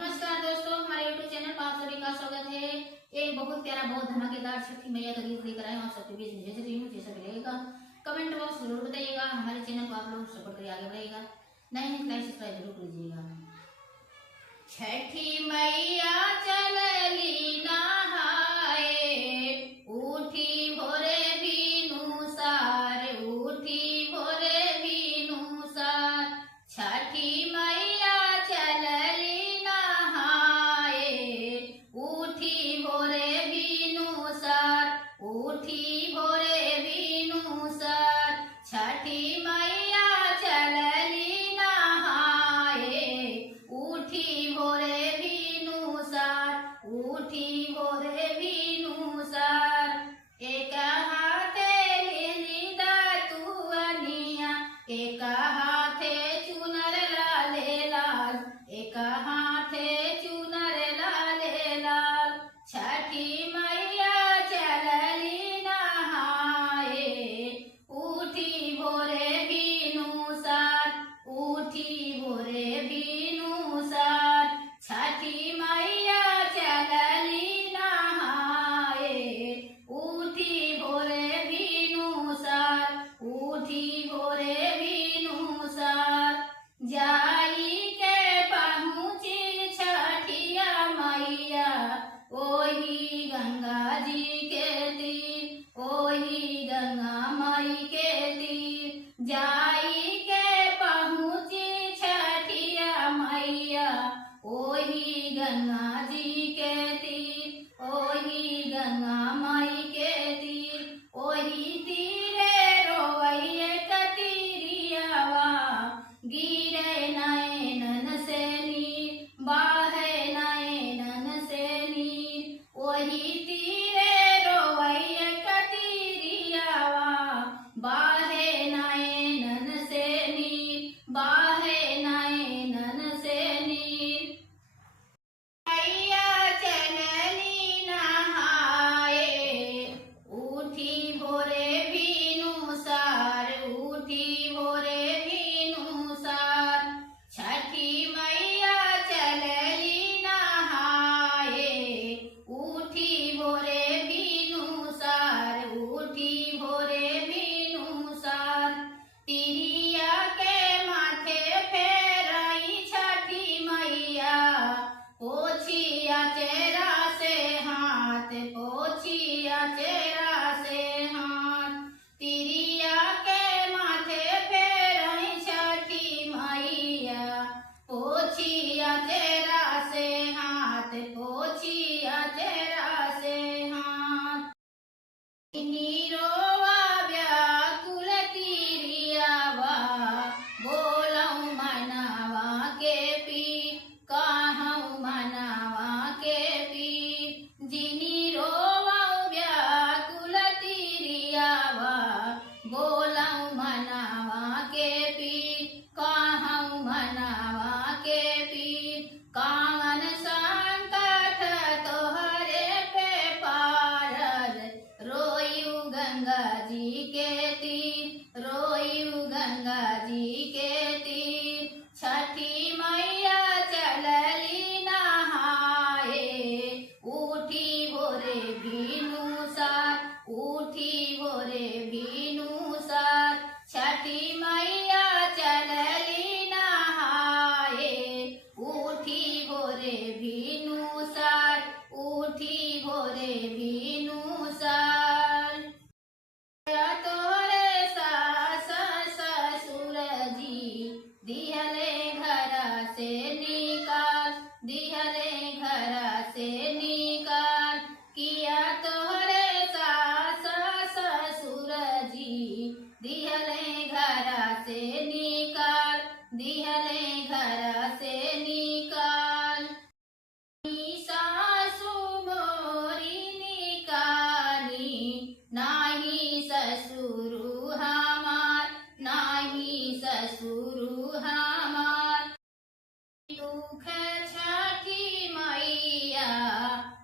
नमस्कार दोस्तों, हमारे YouTube चैनल पर आप सभी का स्वागत है। एक बहुत प्यारा बहुत धमाकेदार छठी मैया का गीत लेकर आए हैं आप सबके बीच में। जैसे भी लगेगा कमेंट बॉक्स जरूर बताइएगा। हमारे चैनल को आप लोग सपोर्ट करिए, आगे बढ़ेगा। नए हैं लाइक सब्सक्राइब जरूर कीजिएगा। छठी मैया चलली नहाए, उठी भोरे बीनु सार, उठी भोरे बीनु सार। छठी मैया चलली नहाए, उठी भोरे बीनु सार, उठी भोरे बीनु सार। छठी मैया चलली नहाए, उठी भोरे बीनु सार, उठी भोरे बीनु सार। एक हाथे लेली दातुअनिया, एक हाथे चुनर लाले लाल, एक हाथे चुनर लाले लाल। छठी मैया चलली नहाए, उठी भोरे बीनु सार, उठी भोरे बीनु सार। छठी मैया चलली नहाए, उठी भोरे बीनु सार, उठी भोरे बीनु सार। जाई के पहुँची छठिया मैया, ओही गंगा जी के तीर, ओही गंगा माई के तीर। जाई के पहुँची छठिया मैया, ओही गंगा जी के तीर, ओही गंगा माई के तीर। ओही तीरे रोवैये कतीरियावा, गिरे नयनन से नीर, बाहे नयनन से नीर। ओही तीरे रोवैये कतीरियावा, बाहे नयनन से नीर, बाहे नयनन से नीर। मैया चलली नहाए, उठी भोरे बीनु सार, उठी भोरे बीनु सार। छठी मैया चलली नहाए, उठी भोरे बीनु सार, उठी भोरे बीनु सार। तिरिया के माथे फेराई छठी मैया, पोछिया चेहरा से हाथ, पोछिया चेहरा से हाथ। तिरिया के माथे फेराई छठी मैया, पोछिया चेहरा से हाथ, पोछिया चेहरा से हाथ। नीरोवा व्याकुल तिरियावा, बोलऊ मनावा के पी, कहूँ मनावा के पी। जिनी रोवा व्याकुल तिरियावा, बोलऊ मनावा के पी, कहूँ मनावा के पी। कावन संकट तोहरे पे पारल, रोयू गंगा जी के तीर, रोयू गंगा जी के तीर। छठी मैया चलली नहाए, उठी भोरे बीनु सार, उठी भोरे बीनु सार। छठी मैया चलली नहाए, उठी भोरे बीनु सार, उठी भोरे बीनु सार। तोरे सास ससुर जी, दिहले घर से निकाल, दिहले घर से निकाल। किया तोरे सास ससुर जी, दिहले घर से निकाल, दिहले घर से निकाल। सासु मोरी निकाली, नाही ससुरु हमार, नाही ससुरु हमार। दुख छठी मैया,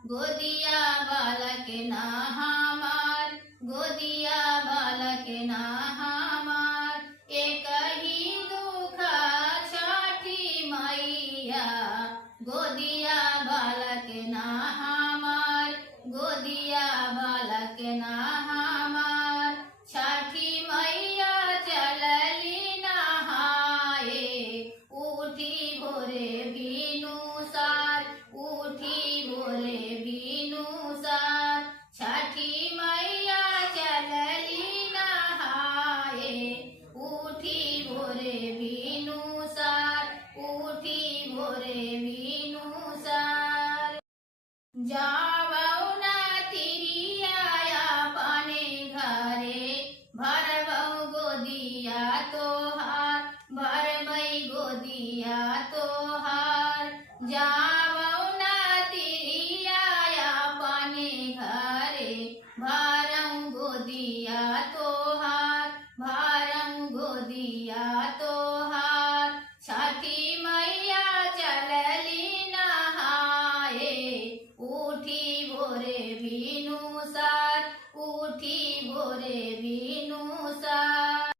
गोदिया बालक ना हमार, गोदिया बालक ना हमार। एक ही दुख छठी मैया, गोदिया बालक ना हमार, गोदिया बालक ना हमार। छठी मैया चलली नहाए, उठी भोरे भिनुसार, उठी भोरे भिनुसार। छठी मैया चलली नहाए, उठी भोरे भिनुसार, उठी भोरे भिनुसार। जावौ ना तिरिया पाने घरे, भरबौ गोदिया तोहार, भरबै गोदिया तोहार। जावौ ना तिरिया पाने घरे, भरौ गोदिया तोहार, भरौ गोदिया तोहार। छठी मैया चलली नहाए, उठी भोरे भिनुसार, उठी भोरे भिनुसार।